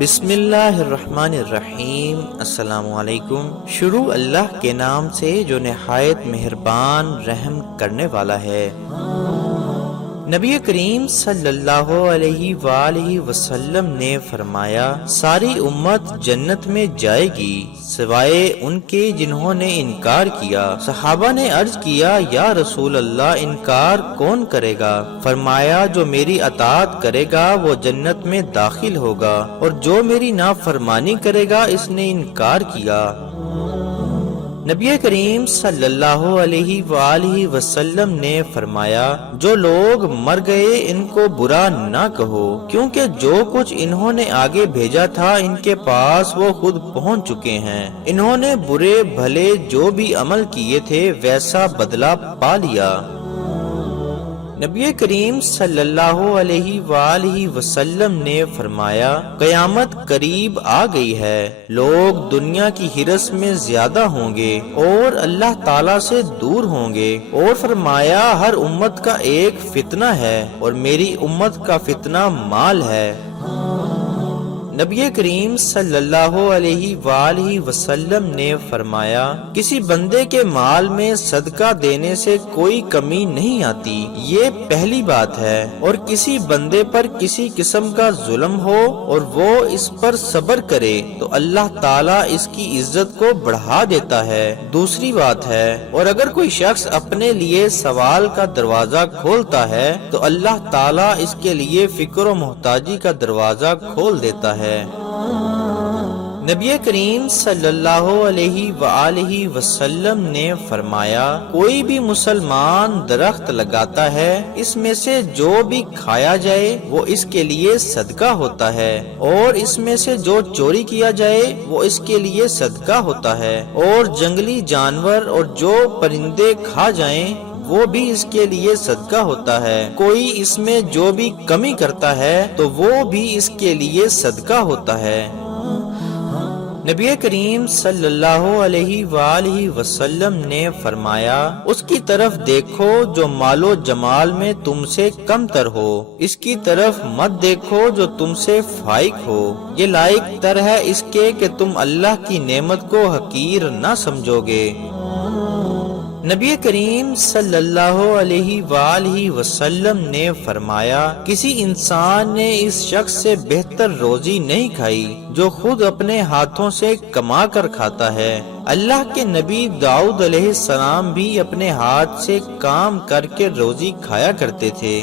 بسم اللہ الرحمن الرحیم۔ السلام علیکم۔ شروع اللہ کے نام سے جو نہایت مہربان رحم کرنے والا ہے۔ نبی کریم صلی اللہ علیہ وآلہ وسلم نے فرمایا، ساری امت جنت میں جائے گی سوائے ان کے جنہوں نے انکار کیا۔ صحابہ نے عرض کیا، یا رسول اللہ انکار کون کرے گا؟ فرمایا، جو میری اطاعت کرے گا وہ جنت میں داخل ہوگا، اور جو میری نافرمانی کرے گا اس نے انکار کیا۔ نبی کریم صلی اللہ علیہ وآلہ وسلم نے فرمایا، جو لوگ مر گئے ان کو برا نہ کہو، کیونکہ جو کچھ انہوں نے آگے بھیجا تھا ان کے پاس وہ خود پہنچ چکے ہیں۔ انہوں نے برے بھلے جو بھی عمل کیے تھے ویسا بدلہ پا لیا۔ نبی کریم صلی اللہ علیہ وآلہ وسلم نے فرمایا، قیامت قریب آ گئی ہے، لوگ دنیا کی حرص میں زیادہ ہوں گے اور اللہ تعالیٰ سے دور ہوں گے، اور فرمایا، ہر امت کا ایک فتنہ ہے اور میری امت کا فتنہ مال ہے۔ نبی کریم صلی اللہ علیہ وآلہ وسلم نے فرمایا، کسی بندے کے مال میں صدقہ دینے سے کوئی کمی نہیں آتی، یہ پہلی بات ہے، اور کسی بندے پر کسی قسم کا ظلم ہو اور وہ اس پر صبر کرے تو اللہ تعالیٰ اس کی عزت کو بڑھا دیتا ہے، دوسری بات ہے، اور اگر کوئی شخص اپنے لیے سوال کا دروازہ کھولتا ہے تو اللہ تعالیٰ اس کے لیے فقر و محتاجی کا دروازہ کھول دیتا ہے۔ نبی کریم صلی اللہ علیہ وآلہ وسلم نے فرمایا، کوئی بھی مسلمان درخت لگاتا ہے، اس میں سے جو بھی کھایا جائے وہ اس کے لیے صدقہ ہوتا ہے، اور اس میں سے جو چوری کیا جائے وہ اس کے لیے صدقہ ہوتا ہے، اور جنگلی جانور اور جو پرندے کھا جائیں وہ بھی اس کے لیے صدقہ ہوتا ہے، کوئی اس میں جو بھی کمی کرتا ہے تو وہ بھی اس کے لیے صدقہ ہوتا ہے۔ نبی کریم صلی اللہ علیہ وآلہ وسلم نے فرمایا، اس کی طرف دیکھو جو مال و جمال میں تم سے کم تر ہو، اس کی طرف مت دیکھو جو تم سے فائق ہو، یہ لائق تر ہے اس کے کہ تم اللہ کی نعمت کو حقیر نہ سمجھو گے۔ نبی کریم صلی اللہ علیہ وآلہ وسلم نے فرمایا، کسی انسان نے اس شخص سے بہتر روزی نہیں کھائی جو خود اپنے ہاتھوں سے کما کر کھاتا ہے۔ اللہ کے نبی داؤد علیہ السلام بھی اپنے ہاتھ سے کام کر کے روزی کھایا کرتے تھے۔